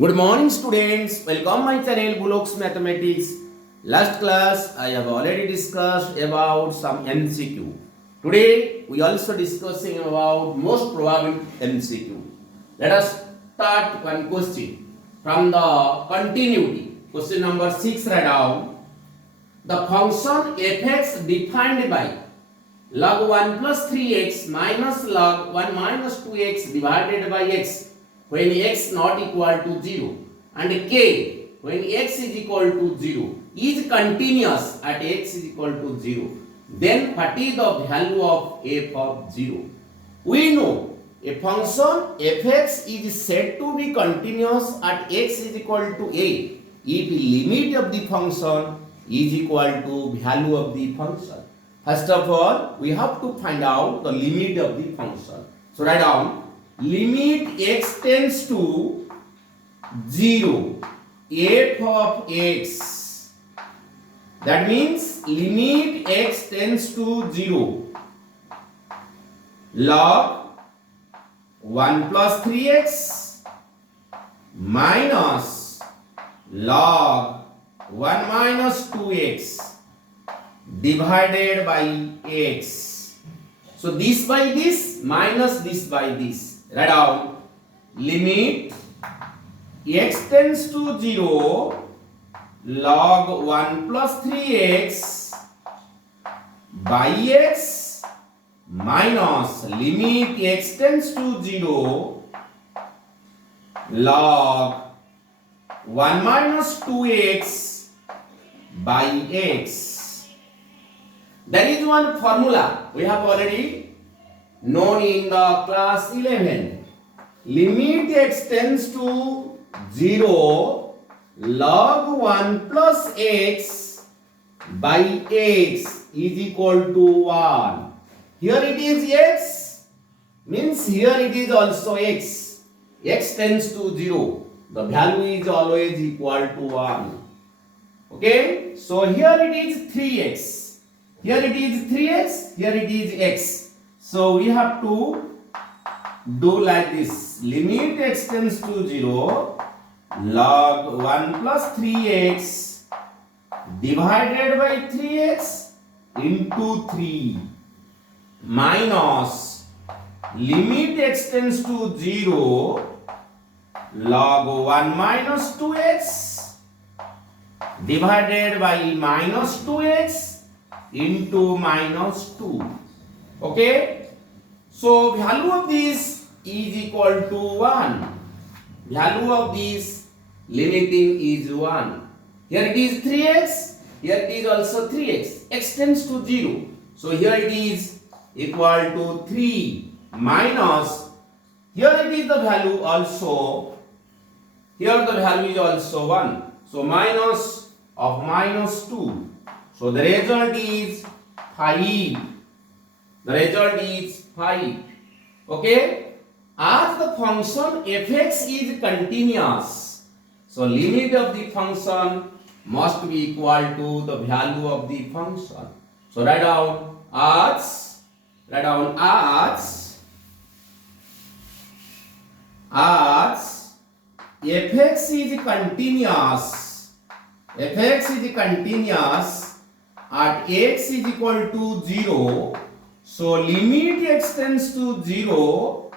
Good morning students, welcome my channel Bhuloks Mathematics. Last class I have already discussed about some MCQ. Today we also discussing about most probable MCQ. Let us start one question from the continuity. Question number 6 write down. The function fx defined by log 1 plus 3x minus log 1 minus 2x divided by x when x not equal to 0 and k when x is equal to 0 is continuous at x is equal to 0, then what is the value of f of 0? We know a function fx is said to be continuous at x is equal to a if limit of the function is equal to value of the function. First of all, we have to find out the limit of the function. So write down limit x tends to 0 f of x, that means limit x tends to 0 log 1 plus 3x minus log 1 minus 2x divided by x. So this by this minus this by this. Write down limit x tends to 0 log 1 plus 3x by x minus limit x tends to 0 log 1 minus 2x by x. There is one formula we have already known in the class 11. Limit x tends to 0 log 1 plus x by x is equal to 1. Here it is x, means here it is also x. X tends to 0. The value is always equal to 1. Okay, so here it is 3x. Here it is 3x, here it is x. So we have to do like this. Limit x tends to 0 log 1 plus 3x divided by 3x into 3 minus limit x tends to 0 log 1 minus 2x divided by minus 2x into minus 2. Okay, so value of this is equal to 1. Value of this limiting is 1. Here it is 3x, here it is also 3x. X tends to 0. So here it is equal to 3 minus, here it is the value also, here the value is also 1. So minus of minus 2. So the result is 5. The result is 5. Okay? As the function fx is continuous, so limit of the function must be equal to the value of the function. So write down as fx is continuous, at x is equal to 0. So limit x tends to 0,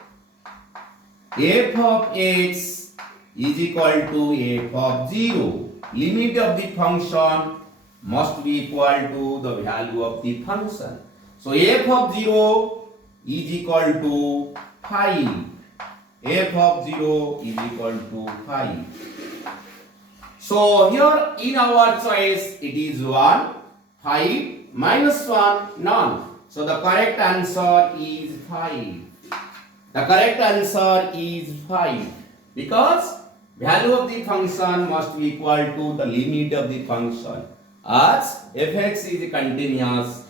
f of x is equal to f of 0. Limit of the function must be equal to the value of the function. So f of 0 is equal to 5. F of 0 is equal to 5. So here in our choice it is 1, 5, minus 1, none. So the correct answer is 5. The correct answer is 5 because value of the function must be equal to the limit of the function as fx is continuous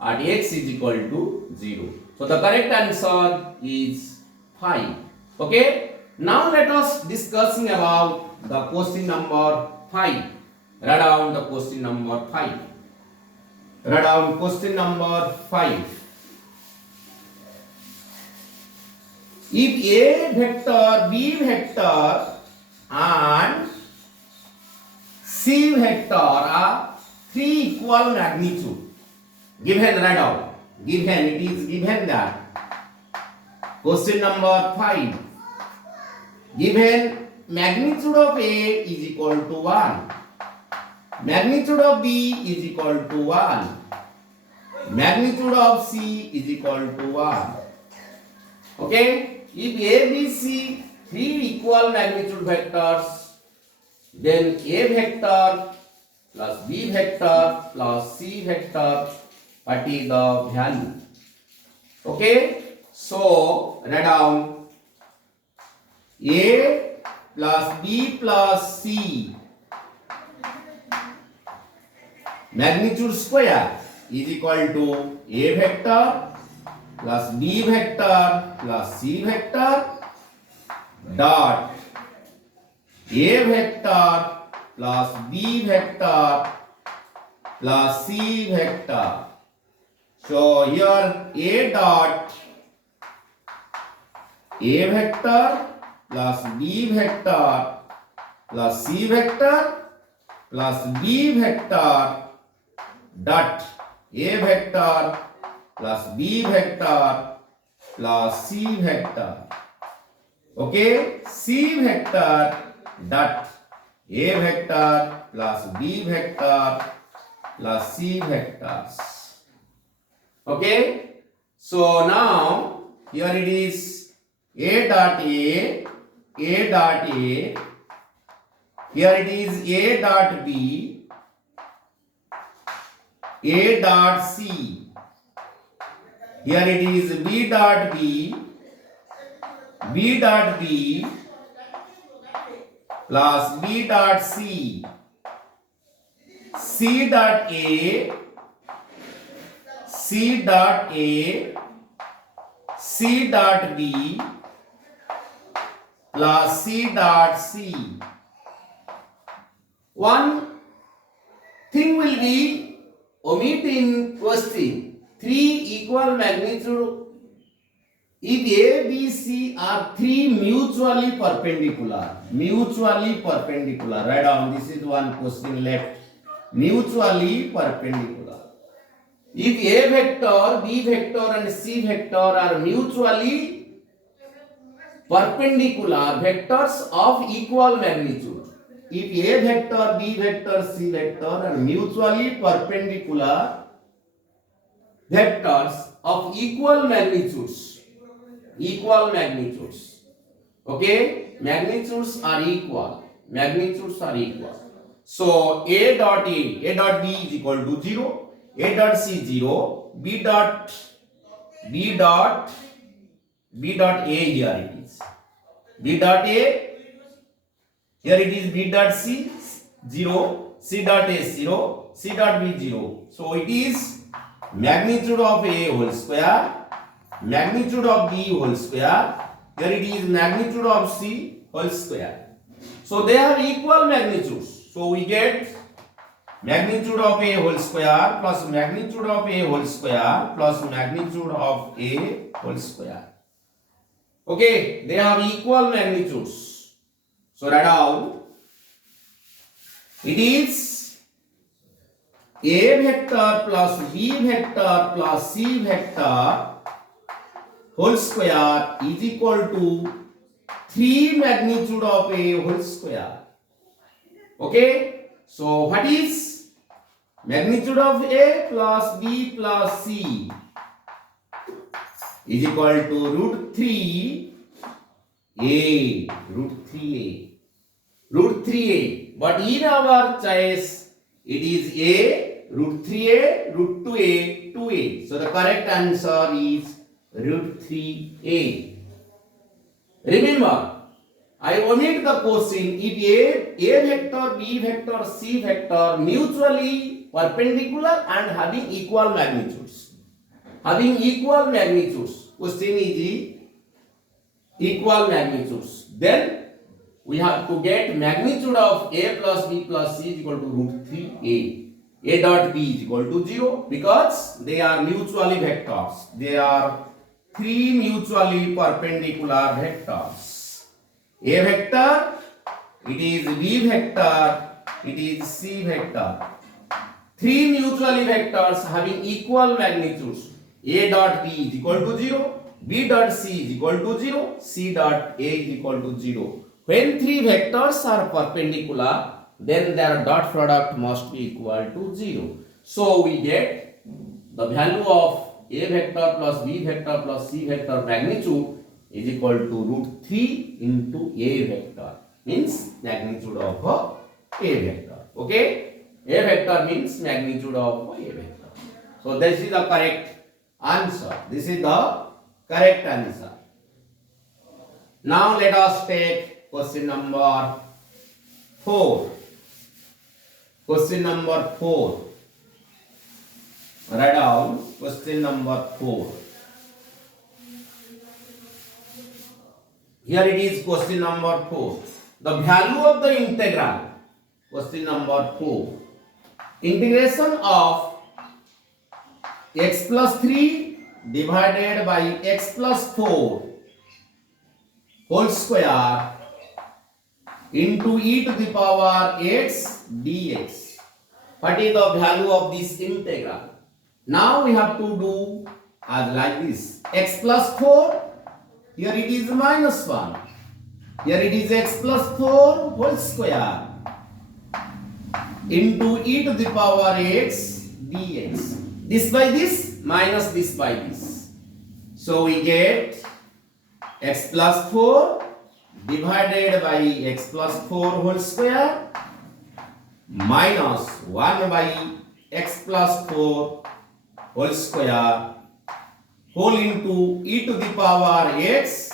at x is equal to 0. So the correct answer is 5. Okay. Now let us discussing about the question number 5. Write down the question number 5. Write down question number 5. If A vector, B vector and C vector are three equal magnitude. Given, write down. Given, it is given that. Question number 5. Given magnitude of A is equal to 1. Magnitude of B is equal to 1. Magnitude of C is equal to 1. Okay? If A, B, C, three equal magnitude vectors, then A vector plus B vector plus C vector, what is the value? Okay? So, write down A plus B plus C magnitude square is equal to A vector plus B vector plus C vector dot A vector plus B vector plus C vector. So here A dot A vector plus B vector plus C vector plus B vector dot A vector plus B vector plus C vector. Okay, C vector dot A vector plus B vector plus C vectors. Okay, so now here it is A dot A dot A, here it is A dot B, A dot C, here it is B dot B, B dot B plus B dot C, C dot A, C dot A, C dot B plus C dot C. One thing will be omit in question. Three equal magnitude. If A, B, C are three mutually perpendicular. Mutually perpendicular. Write down. This is one question left. Mutually perpendicular. If A vector, B vector and C vector are mutually perpendicular vectors of equal magnitude. If A vector, B vector, C vector are mutually perpendicular vectors of equal magnitudes. Equal magnitudes. Okay? Magnitudes are equal. Magnitudes are equal. So A dot A dot B is equal to 0. A dot C 0, B dot A here it is. B dot A, here it is B dot C 0, C dot A 0, C dot B 0. So it is magnitude of A whole square, magnitude of B whole square, here it is magnitude of C whole square. So they are equal magnitudes. So we get magnitude of A whole square plus magnitude of A whole square plus magnitude of A whole square. Okay, they have equal magnitudes. So write down. It is A vector plus B vector plus C vector whole square is equal to 3 magnitude of A whole square. Okay, so what is magnitude of A plus B plus C is equal to root 3 A, root 3A, root 3A. But in our choice, it is A, root 3A, root 2A, 2A. So the correct answer is root 3A. Remember, I omit the question if A vector, B vector, C vector mutually perpendicular and having equal magnitudes. Having equal magnitudes. Question is equal magnitudes. Then we have to get magnitude of A plus B plus C is equal to root 3A. A dot B is equal to 0 because they are mutually vectors. They are three mutually perpendicular vectors. A vector, it is B vector it is C vector. Three mutually vectors having equal magnitudes. A dot B is equal to 0, B dot C is equal to 0, C dot A is equal to 0. When three vectors are perpendicular, then their dot product must be equal to 0. So we get the value of A vector plus B vector plus C vector magnitude is equal to root 3 into A vector. Means magnitude of A vector. Okay? A vector means magnitude of A vector. So this is the correct answer. This is the correct answer. Now let us take question number 4. Question number 4. Write down question number 4. Here it is question number 4. The value of the integral. Question number 4. Integration of x plus 3 divided by x plus 4 whole square into e to the power x dx. What is the value of this integral? Now we have to do as like this. X plus 4, here it is minus 1. Here it is x plus 4 whole square into e to the power x dx. This by this minus this by this. So we get x plus 4 divided by x plus 4 whole square minus 1 by x plus 4 whole square whole into e to the power x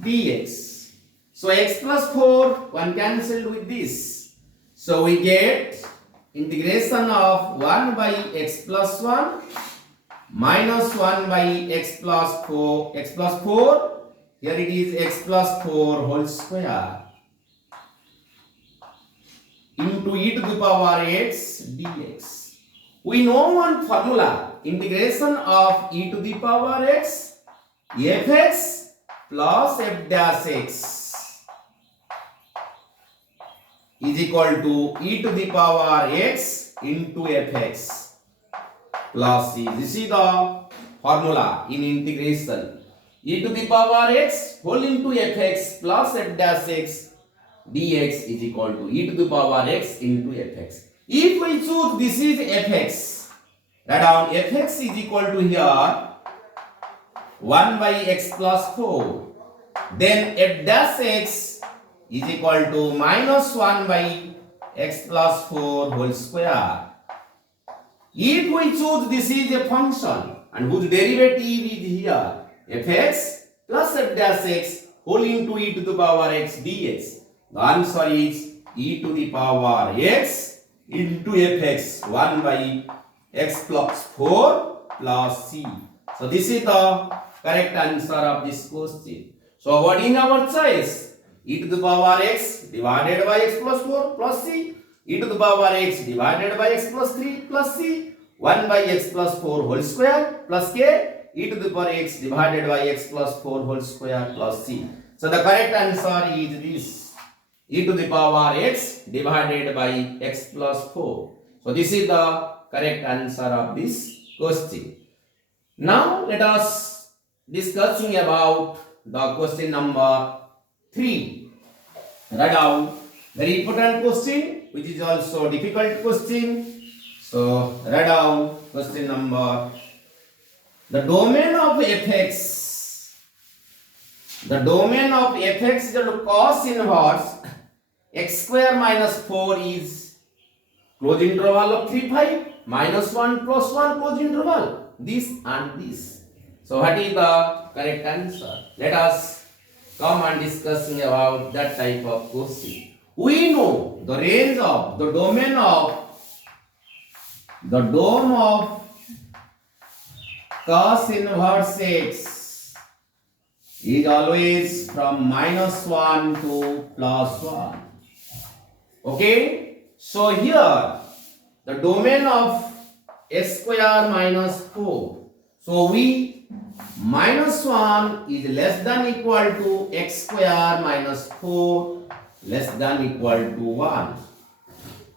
dx. So x plus 4 one cancelled with this. So we get integration of 1 by x plus 1 minus 1 by x plus 4. X plus 4. Here it is x plus 4 whole square into e to the power x dx. We know one formula. Integration of e to the power x fx plus f dash x is equal to e to the power x into fx plus c. This is the formula in integration. E to the power x whole into fx plus f dash x dx is equal to e to the power x into fx. If we choose this is fx, write down fx is equal to here 1 by x plus 4. Then f dash x is equal to minus 1 by x plus 4 whole square. If we choose this is a function and whose derivative is here fx plus f dash x whole into e to the power x dx. The answer is e to the power x into fx 1 by x plus 4 plus c. So this is the correct answer of this question. So what in our choice? E to the power x divided by x plus 4 plus c, e to the power x divided by x plus 3 plus c, 1 by x plus 4 whole square plus k, e to the power x divided by x plus 4 whole square plus c. So the correct answer is this, e to the power x divided by x plus 4. So this is the correct answer of this question. Now let us discussing about the question number 3. Write down very important question which is also difficult question. So write down question number. The domain of fx. The domain of fx is the cos inverse x square minus 4 is close interval of 3 5 minus 1 plus 1 close interval. This and this. So what is the correct answer? Let us come and discussing about that type of question. We know the range of the domain of the dome of cos inverse x is always from minus 1 to plus 1. Okay, so here the domain of x square minus 4. So we minus 1 is less than equal to x square minus 4 less than equal to 1.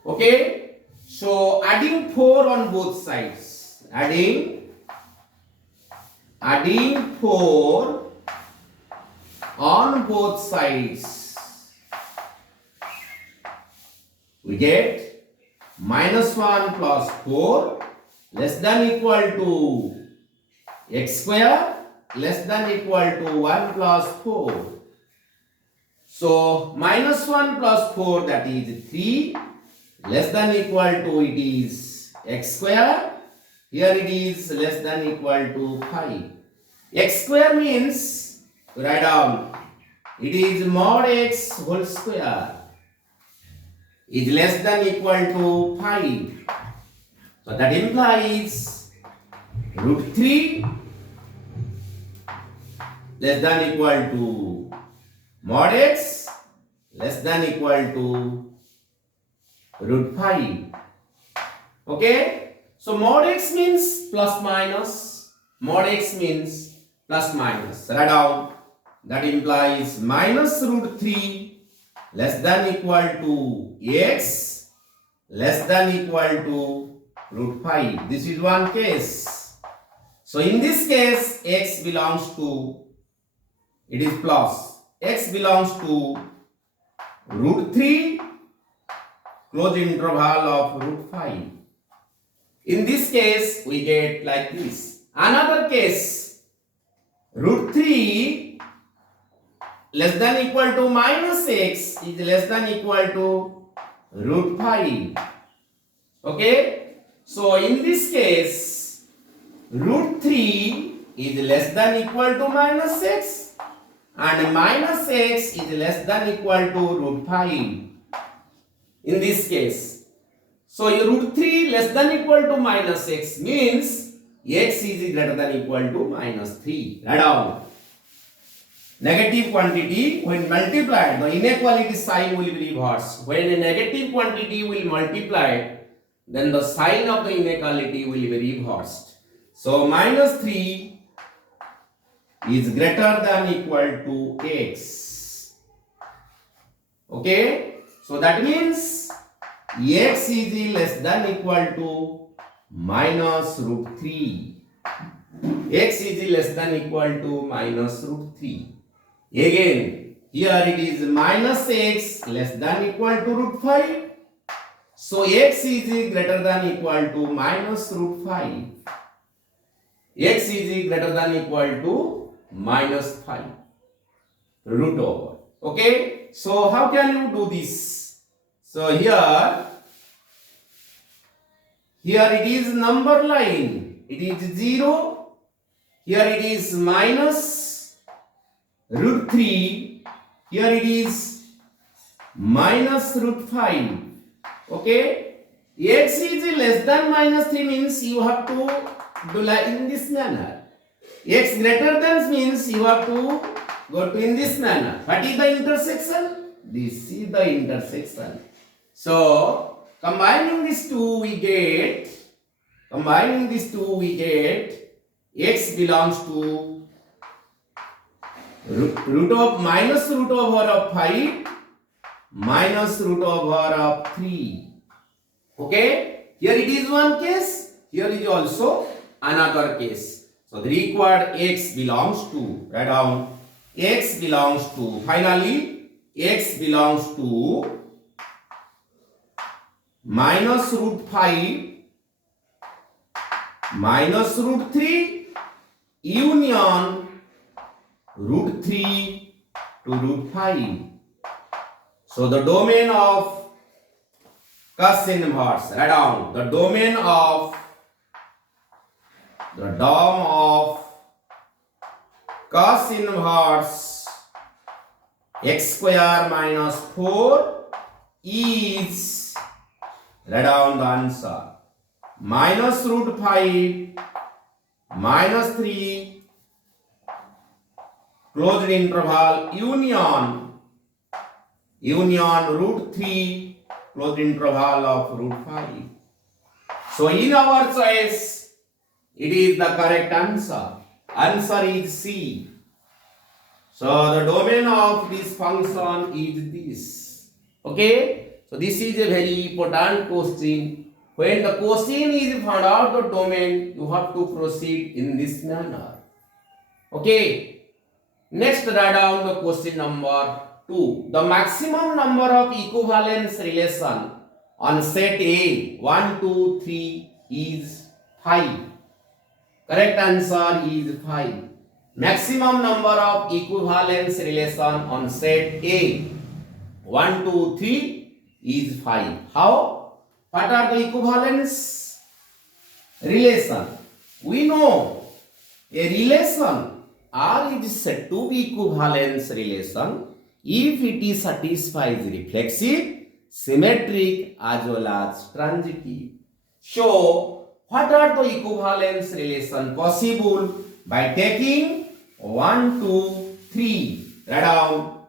Okay, so adding 4 on both sides, adding 4 on both sides, we get -1 plus 4 less than equal to x square less than equal to 1 plus 4. So -1 plus 4, that is 3, less than equal to, it is x square. Here it is less than equal to 5. X square means, write down, it is mod x whole square is less than equal to 5. So that implies root 3 less than equal to mod x less than equal to root 5. Okay, so mod x means plus minus, mod x means plus minus. Write down, that implies minus root 3 less than equal to x less than equal to root 5. This is one case. So in this case, x belongs to, it is plus, x belongs to root 3 close interval of root 5. In this case, we get like this. Another case, root 3 less than equal to minus x is less than equal to root 5. Okay, so in this case, root 3 is less than equal to minus x and minus x is less than equal to root 5. In this case, so root 3 less than equal to minus x means x is greater than equal to minus 3. Write down, negative quantity when multiplied, the inequality sign will be reversed. When a negative quantity will multiply, then the sign of the inequality will be reversed. So minus 3 is greater than equal to x. Okay, so that means x is less than equal to minus root 3. X is less than equal to minus root 3. Again, here it is minus x less than equal to root 5. So x is greater than equal to minus root 5. X is greater than equal to minus 5 root over. Okay, so how can you do this? So here it is number line, it is 0. Here it is minus root 3. Here it is minus root 5. Okay, x is less than minus 3 means you have to do like in this manner. X greater than means you have to go to in this manner. What is the intersection? This is the intersection. So combining these two we get x belongs to root of minus root over of 5 minus root over of 3. Okay, here it is one case, here is also another case. So the required x belongs to, write down, x belongs to, finally x belongs to minus root 5 minus root 3 union root 3 to root 5. So the domain of cos inverse, write down, the domain of cos inverse x square minus 4 is, write down the answer, minus root 5 minus 3 closed interval union root 3 closed interval of root 5. So in our choice, it is the correct answer. Answer is C. So the domain of this function is this. Okay. So this is a very important question. When the question is found out the domain, you have to proceed in this manner. Okay. Next, write down the question number 2. The maximum number of equivalence relation on set A 1, 2, 3 is 5. Correct answer is 5. Maximum number of equivalence relation on set A 1, 2, 3 is 5. How? What are the equivalence relation? We know a relation R is said to be equivalence relation if it is satisfies reflexive, symmetric as well as transitive. So, what are the equivalence relation possible? By taking 1, 2, 3. Write down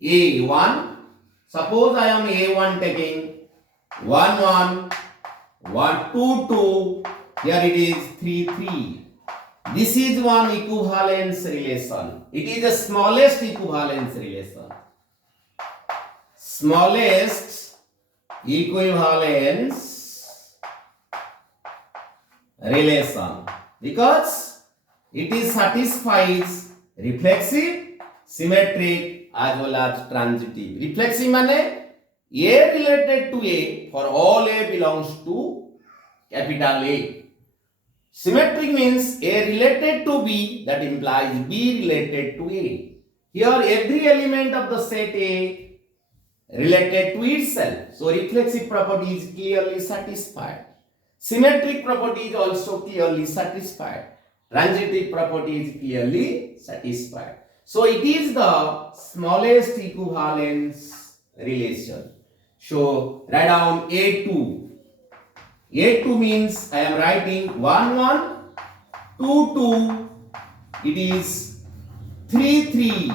A1. Suppose I am A1 taking 1, 1, 1, 2, 2. Here it is 3, 3. This is one equivalence relation. It is the smallest equivalence relation. Smallest equivalence relation. Because it is satisfies reflexive, symmetric as well as transitive. Reflexive means A related to A for all A belongs to capital A. Symmetric means A related to B, that implies B related to A. Here every element of the set A related to itself. So reflexive property is clearly satisfied. Symmetric property is also clearly satisfied. Transitive property is clearly satisfied. So it is the smallest equivalence relation. So write down A2. A2 means I am writing 1, 1, 2, 2. It is 3, 3.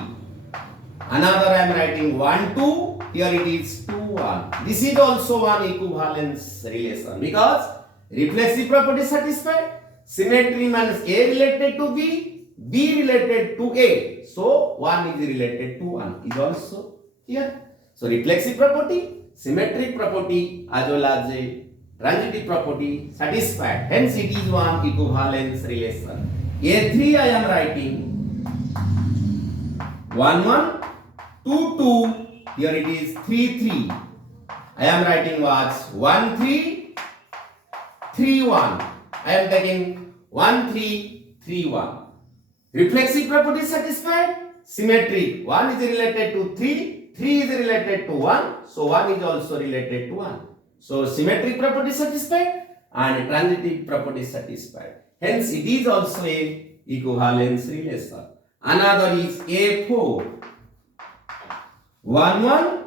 Another I am writing 1, 2. Here it is 2, 1. This is also one equivalence relation because reflexive property is satisfied. Symmetry means A related to B, B related to A. So 1 is related to 1 is also here. So reflexive property, symmetric property as well as a transitive property satisfied. Hence it is one equivalence relation. A3 I am writing 1, 1, 2, 2. Here it is 3, 3. I am writing what? 1, 3, 3, 1. I am taking 1, 3, 3, 1. Reflexive property satisfied. Symmetric. 1 is related to 3. 3 is related to 1. So 1 is also related to 1. So symmetric property satisfied and transitive property satisfied. Hence it is also a equivalence relation. Another is A4. 1, 1,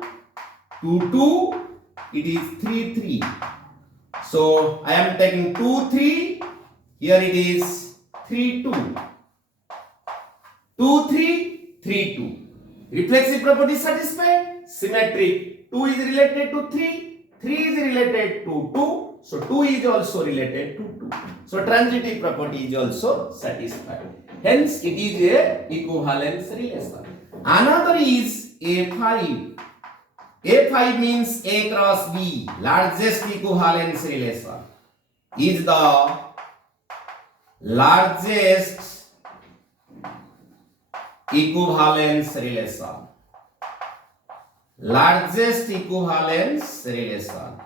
2, 2. It is 3, 3. So I am taking 2, 3. Here it is 3, 2. 2, 3, 3, 2. Reflexive property satisfied. Symmetric. 2 is related to 3. 3 is related to 2. So 2 is also related to 2. So transitive property is also satisfied. Hence it is a equivalence relation. Another is A5. A5 means A cross B. Largest equivalence relation. Is the largest equivalence relation. Largest equivalence relation.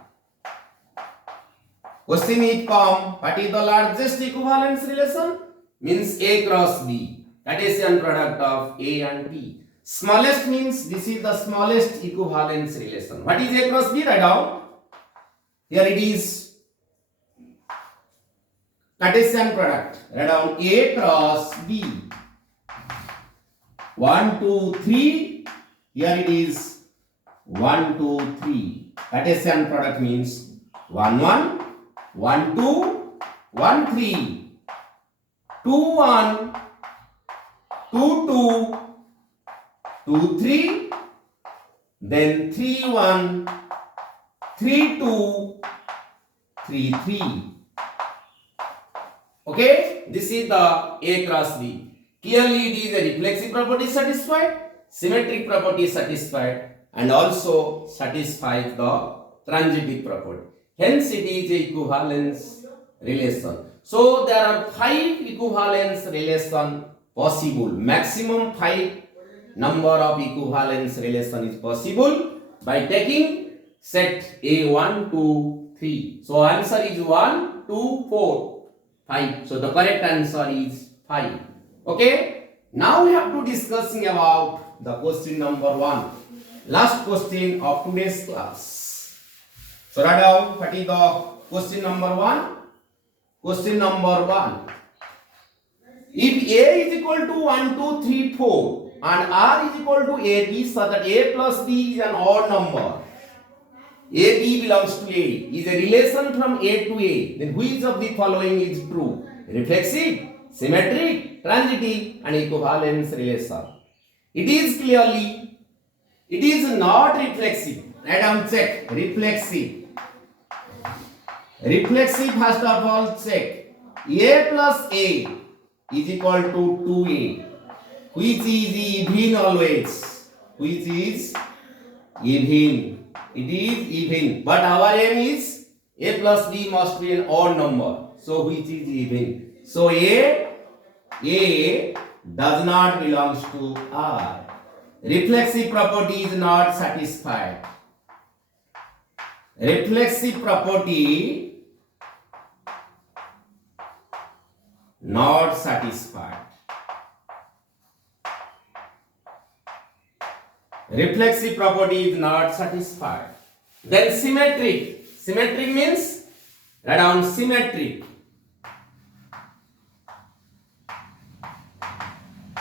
Question is come. What is the largest equivalence relation? Means A cross B. Cartesian product of A and B. Smallest means this is the smallest equivalence relation. What is A cross B? Write down. Here it is Cartesian product. Write down A cross B. 1, 2, 3. Here it is 1, 2, 3. Cartesian product means 1, 1, 1, 2, 1, 3, 2, 1, 2, 2, 2, 3, then 3, 1, 3, 2, 3, 3. Okay, this is the A cross B. Clearly it is a reflexive property satisfied, symmetric property satisfied, and also satisfies the transitive property. Hence it is a equivalence relation. So there are 5 equivalence relation possible. Maximum 5 number of equivalence relation is possible by taking set A 1, 2, 3. So answer is 1, 2, 4, 5. So the correct answer is 5. Okay. Now we have to discussing about the question number 1. Last question of today's class. So write down what is the question number 1. Question number 1. If A is equal to 1, 2, 3, 4 and R is equal to AB such that A plus B is an odd number, AB belongs to A, is a relation from A to A, then which of the following is true? Reflexive, symmetric, transitive and equivalence relation. It is not reflexive. Write down, check. Reflexive. Reflexive, first of all, check. A plus A is equal to 2A, which is even always. Which is even. It is even. But our aim is A plus B must be an odd number. So which is even. So A does not belong to R. Reflexive property is not satisfied. Reflexive property not satisfied. Reflexive property is not satisfied. Then symmetric. Symmetric means, write down, symmetric.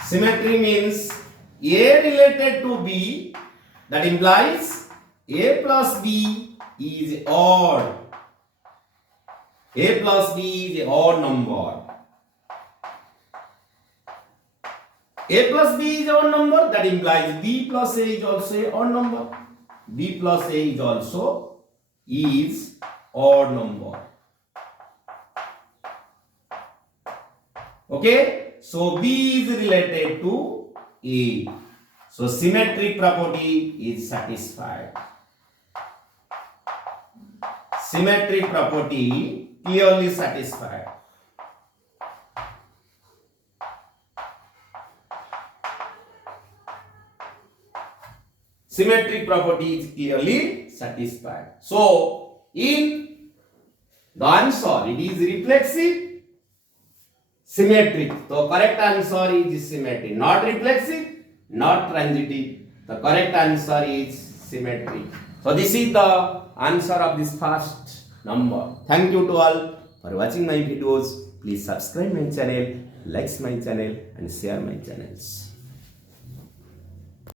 Symmetry means A related to B, that implies A plus B is odd. A plus B is an odd number. A plus B is an odd number, that implies B plus A is also an odd number. B plus A is also odd number. Okay, so B is related to A. So symmetric property is satisfied. Symmetric property clearly satisfied. Symmetric property is clearly satisfied. So in the answer, it is reflexive, symmetric. So correct answer is symmetric. Not reflexive, not transitive. The correct answer is symmetric. So this is the answer of this first number. Thank you to all for watching my videos. Please subscribe my channel, like my channel and share my channels.